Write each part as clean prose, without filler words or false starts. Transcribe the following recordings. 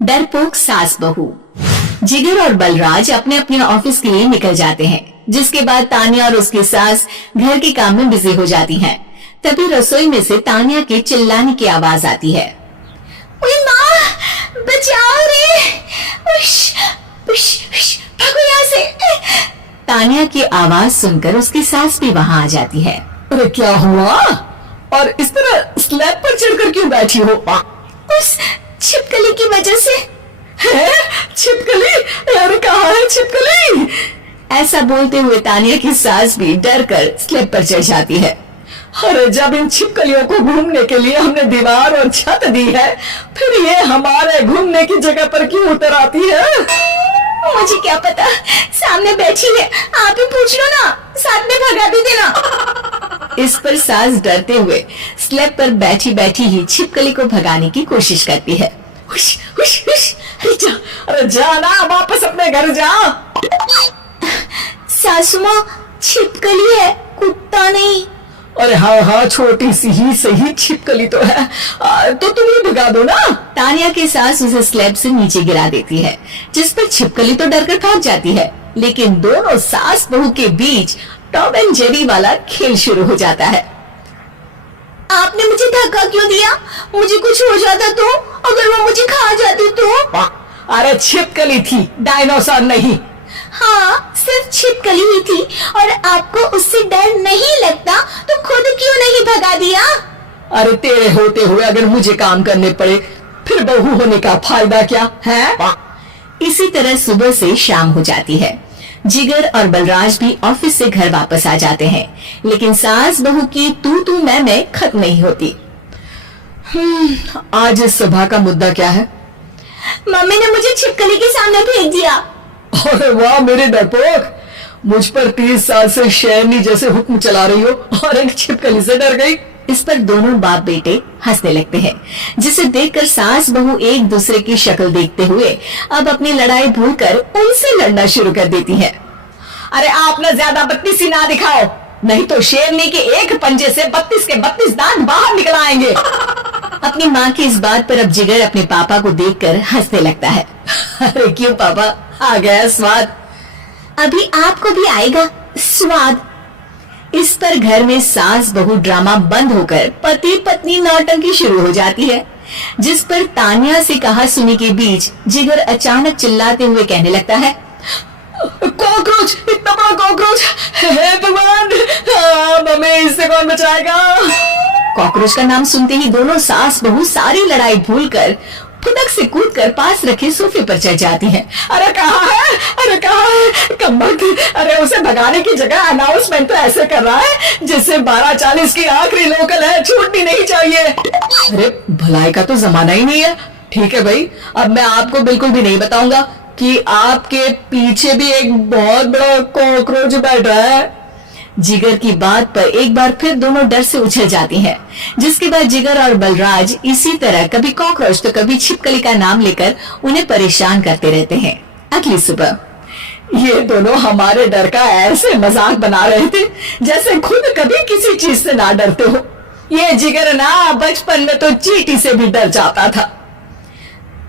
डरपोक सास बहू। जिगर और बलराज अपने अपने ऑफिस के लिए निकल जाते हैं, जिसके बाद तानिया और उसकी सास घर के काम में बिजी हो जाती हैं। तभी रसोई में से तानिया के चिल्लाने की आवाज आती है। ओए माँ, बचाओ रे! उश, उश, उश, भागो यहाँ से! तानिया की आवाज सुनकर उसकी सास भी वहाँ आ जाती है। अरे क्या हुआ? और इस तरह स्लैब पर चढ़कर क्यों बैठी हो? उस छिपकली की वजह से। है? छिपकली? अरे कहाँ है छिपकली? ऐसा बोलते हुए तानिया की सास भी डर कर स्लैब पर चढ़ जाती है। अरे जब इन छिपकलियों को घूमने के लिए हमने दीवार और छत दी है, फिर ये हमारे घूमने की जगह पर क्यों उतर आती है? मुझे क्या पता, सामने बैठी है, आप ही पूछ लो ना, साथ में भगा भी देना। इस पर सास डरते हुए स्लैब पर बैठी बैठी ही छिपकली को भगाने की कोशिश करती है। हुश, हुश, हुश, अरे जा ना, वापस अपने घर जा। सासू माँ, छिपकली है, कुत्ता नहीं। अरे हाँ हाँ, छोटी सी ही सही छिपकली तो है, तो तुम ही भगा दो ना। तानिया की सास उसे स्लैब से नीचे गिरा देती है, जिस पर छिपकली तो डरकर भाग जाती है। लेकिन दोनों सास बहू के बीच टॉम एंड जेरी वाला खेल शुरू हो जाता है। आपने मुझे धक्का क्यों दिया? मुझे कुछ हो जाता तो? अगर वो मुझे खा जाती तो? अरे छिपकली थी, डायनासोर नहीं। हाँ, सिर्फ छिपकली ही थी, और आपको उससे डर नहीं लगता तो खुद क्यों नहीं भगा दिया? अरे तेरे होते हुए अगर मुझे काम करने पड़े, फिर बहू होने का फायदा क्या है? इसी तरह सुबह से शाम हो जाती है। जिगर और बलराज भी ऑफिस से घर वापस आ जाते हैं, लेकिन सास बहू की तू मैं खत्म नहीं होती। आज इस सभा का मुद्दा क्या है? मम्मी ने मुझे छिपकली के सामने भेज दिया। अरे वाह मेरे डरपोक, मुझ पर 30 साल से शेरनी जैसे हुक्म चला रही हो और एक छिपकली से डर गई। इस पर दोनों बाप बेटे हंसने लगते हैं, जिसे देखकर सास बहू एक दूसरे की शक्ल देखते हुए अब अपनी लड़ाई भूलकर उनसे लड़ना शुरू कर देती हैं। अरे आप ना ज्यादा बत्तीसी ना दिखाओ, नहीं तो शेरनी के एक पंजे से 32 के 32 दांत बाहर निकल आएंगे। अपनी माँ की इस बात पर अब जिगर अपने पापा को देखकर हंसने लगता है। अरे क्यों पापा, आ गया स्वाद? अभी आपको भी आएगा स्वाद। इस पर घर में सास बहू ड्रामा बंद होकर पति पत्नी नौटंकी शुरू हो जाती है, जिस पर तानिया से कहा सुनी के बीच जिगर अचानक चिल्लाते हुए कहने लगता है। कॉकरोच, इतना बड़ा कॉकरोच! हे भगवान, हमें इससे कौन बचाएगा? कॉकरोच का नाम सुनते ही दोनों सास बहू सारी लड़ाई भूलकर फुदक से कूदकर पास रखे सोफे पर चढ़ जाती हैं। अरे कहाँ है? अरे कहाँ है? कम्बख्त! अरे उसे भगाने की जगह अनाउंसमेंट तो ऐसे कर रहा है जैसे 12:40 की आखिरी लोकल है, छूटनी नहीं चाहिए। अरे भलाई का तो जमाना ही नहीं है। ठीक है भाई, अब मैं आपको बिल्कुल भी नहीं बताऊंगा कि आपके पीछे भी एक बहुत बड़ा कॉकरोच बैठ रहा है। जिगर की बात पर एक बार फिर दोनों डर से उछल जाती हैं, जिसके बाद जिगर और बलराज इसी तरह कभी कॉकरोच तो कभी छिपकली का नाम लेकर उन्हें परेशान करते रहते हैं। अगली सुबह ये दोनों हमारे डर का ऐसे मजाक बना रहे थे जैसे खुद कभी किसी चीज से ना डरते हो। ये जिगर ना बचपन में तो चींटी से भी डर जाता था।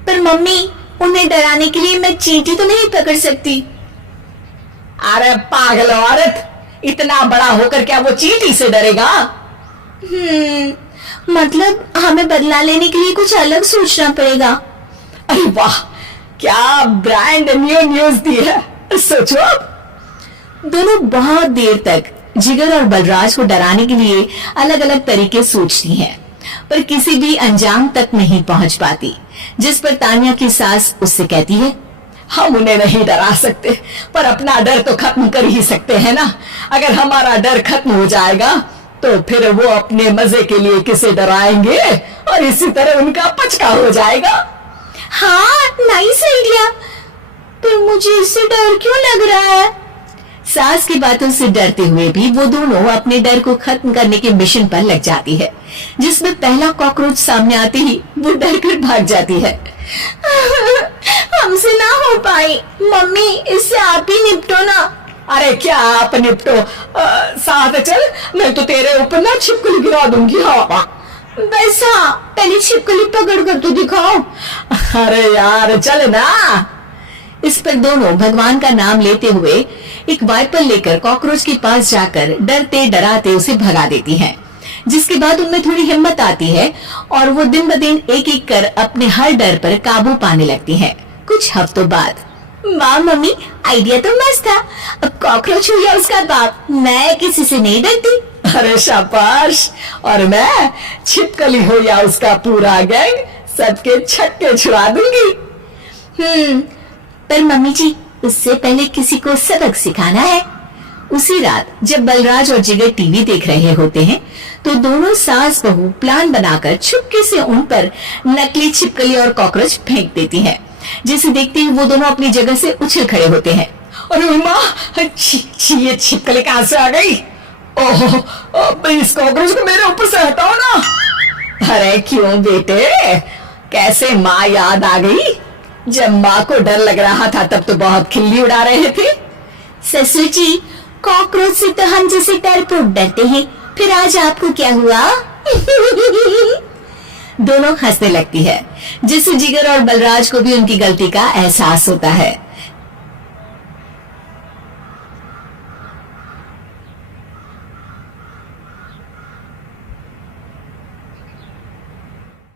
पर मम्मी, उन्हें डराने के लिए मैं चींटी तो नहीं पकड़ सकती। अरे पागल औरत, इतना बड़ा होकर क्या वो चींटी से डरेगा? मतलब हमें बदला लेने के लिए कुछ अलग सोचना पड़ेगा। अरे वाह, क्या ब्रांड न्यू न्यूज दी है, सोचो अब। दोनों बहुत देर तक जिगर और बलराज को डराने के लिए अलग अलग तरीके सोचती हैं, पर किसी भी अंजाम तक नहीं पहुंच पाती, जिस पर तानिया की सास उससे कहती है। हम उन्हें नहीं डरा सकते, पर अपना डर तो खत्म कर ही सकते हैं ना। अगर हमारा डर खत्म हो जाएगा तो फिर वो अपने मजे के लिए किसे डराएंगे और इसी तरह उनका पचका हो जाएगा। हाँ, नाइस आइडिया, पर मुझे इससे डर क्यों लग रहा है? सास की बातों से डरते हुए भी वो दोनों अपने डर को खत्म करने के मिशन पर लग जाती है, जिसमें पहला कॉकरोच सामने आते ही वो डर कर भाग जाती है। हमसे ना हो पाई, मम्मी इससे आप ही निपटो ना। अरे क्या आप निपटो, साथ चल, मैं तो तेरे ऊपर ना छिपकली गिरा दूंगी। हाँ वैसा पहले छिपकली पकड़ कर तो दिखाओ। अरे यार चल ना। इस पर दोनों भगवान का नाम लेते हुए एक वाइपर लेकर कॉकरोच के पास जाकर डरते डराते उसे भगा देती हैं, जिसके बाद उनमें थोड़ी हिम्मत आती है और वो दिन ब दिन एक एक कर अपने हर डर पर काबू पाने लगती हैं। कुछ हफ्तों बाद, वाह मम्मी, आइडिया तो मस्त था। अब कॉकरोच हो या उसका बाप, मैं किसी से नहीं डरती। अरे शाबाश। और मैं छिपकली हो या उसका पूरा गैंग, सबके छक्के छुड़ा दूंगी। पर मम्मी जी, उससे पहले किसी को सबक सिखाना है। उसी रात जब बलराज और जिगर टीवी देख रहे होते हैं तो दोनों सास बहू प्लान बनाकर छुपके से उन पर नकली छिपकली और कॉकरोच फेंक देती हैं, जिसे देखते ही वो दोनों अपनी जगह से उछल खड़े होते हैं। अरे माँ, ये छिपकली कहाँ से आ गई? ओह, अब इस कॉकरोच को मेरे ऊपर से हटाओ ना। अरे क्यों बेटे, कैसे माँ याद आ गई? जब माँ को डर लग रहा था तब तो बहुत खिल्ली उड़ा रहे थे। ससुर जी, कॉकरोच से तो हम जैसे डरपोक डरते हैं, फिर आज आपको क्या हुआ? दोनों हंसने लगती है, जिससे जिगर और बलराज को भी उनकी गलती का एहसास होता है।